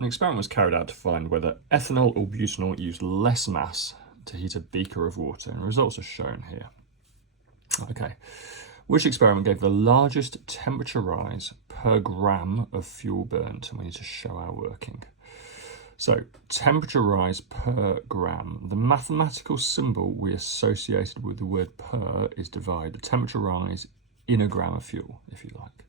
An experiment was carried out to find whether ethanol or butanol used less mass to heat a beaker of water, and results are shown here. Okay, which experiment gave the largest temperature rise per gram of fuel burnt? And we need to show our working. So, temperature rise per gram. The mathematical symbol we associated with the word per is divide. The temperature rise in a gram of fuel, if you like.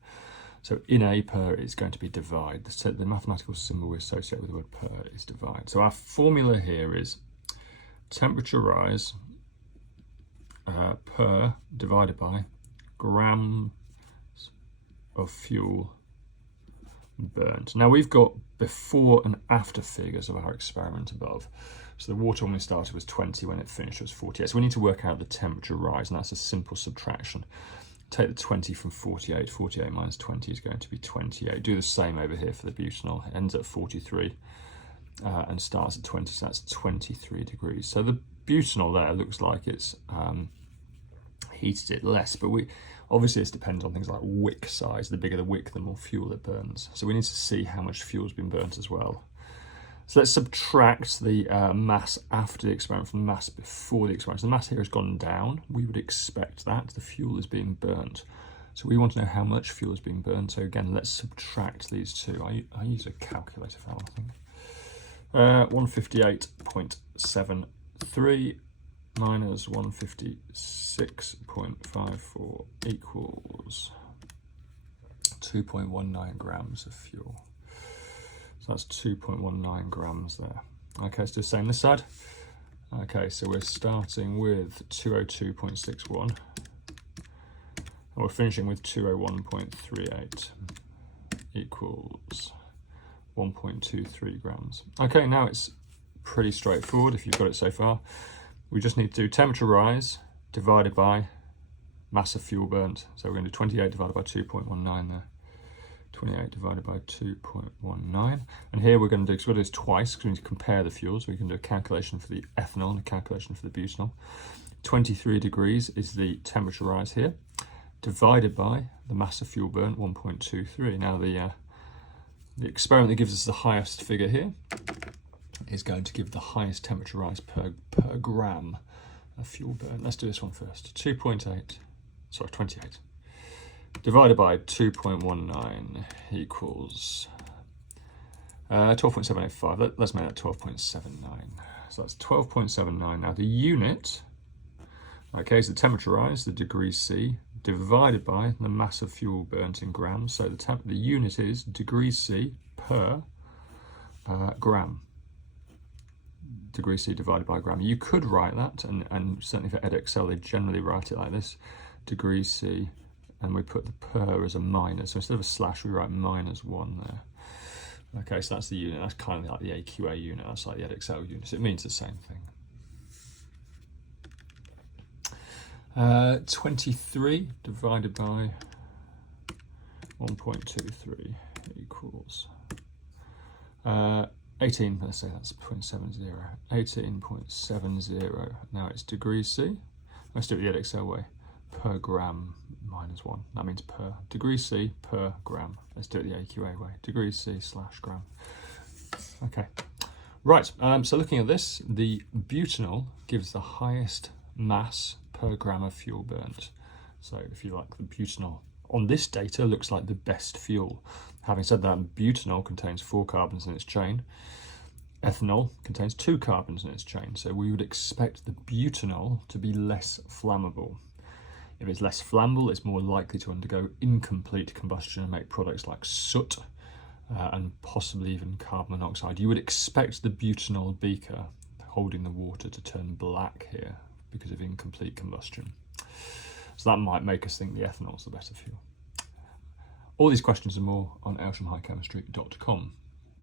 So in a per is going to be divide. The mathematical symbol we associate with the word per is divide. So our formula here is temperature rise per divided by grams of fuel burnt. Now we've got before and after figures of our experiment above. So the water when we started was 20, when it finished was 48. So we need to work out the temperature rise, and that's a simple subtraction. Take the 20 from 48, 48 minus 20 is going to be 28. Do the same over here for the butanol. It ends at 43 and starts at 20, so that's 23 degrees. So the butanol there looks like it's heated it less, but obviously this depends on things like wick size. The bigger the wick, the more fuel it burns. So we need to see how much fuel has been burnt as well. So let's subtract the mass after the experiment from the mass before the experiment. So the mass here has gone down. We would expect that. The fuel is being burnt. So we want to know how much fuel is being burnt. So again, let's subtract these two. I use a calculator for that, I think. 158.73 minus 156.54 equals 2.19 grams of fuel. So that's 2.19 grams there. Okay, let's do the same this side. Okay, so we're starting with 202.61 and we're finishing with 201.38 equals 1.23 grams. Okay, now it's pretty straightforward if you've got it so far. We just need to do temperature rise divided by mass of fuel burnt. So we're going to do 28 divided by 2.19 there. 28 divided by 2.19. And here we're going to do, because we'll do this twice, because we need to compare the fuels. We can do a calculation for the ethanol and a calculation for the butanol. 23 degrees is the temperature rise here, divided by the mass of fuel burnt, 1.23. Now the experiment that gives us the highest figure here is going to give the highest temperature rise per gram of fuel burnt. Let's do this one first. 28 divided by 2.19 equals 12.785. Let's make that 12.79. So that's 12.79. Now the unit, okay, is the temperature rise, the degrees C, divided by the mass of fuel burnt in grams. So the unit is degrees C per gram. Degrees C divided by gram. You could write that, and certainly for Edexcel they generally write it like this, degrees C, and we put the per as a minus. So instead of a slash, we write -1 there. Okay, so that's the unit. That's kind of like the AQA unit. That's like the Edexcel unit. So it means the same thing. 23 divided by 1.23 equals 18. Let's say that's 0.70. 18.70. Now it's degrees C. Let's do it the Edexcel way. Per gram -1. That means per. Degrees C per gram. Let's do it the AQA way. Degrees C / gram. Okay. Right. So looking at this, the butanol gives the highest mass per gram of fuel burnt. So if you like, the butanol on this data looks like the best fuel. Having said that, butanol contains 4 carbons in its chain. Ethanol contains 2 carbons in its chain. So we would expect the butanol to be less flammable. If it's less flammable, it's more likely to undergo incomplete combustion and make products like soot and possibly even carbon monoxide. You would expect the butanol beaker holding the water to turn black here because of incomplete combustion. So that might make us think the ethanol is the better fuel. All these questions and more on ayleshamhighchemistry.com.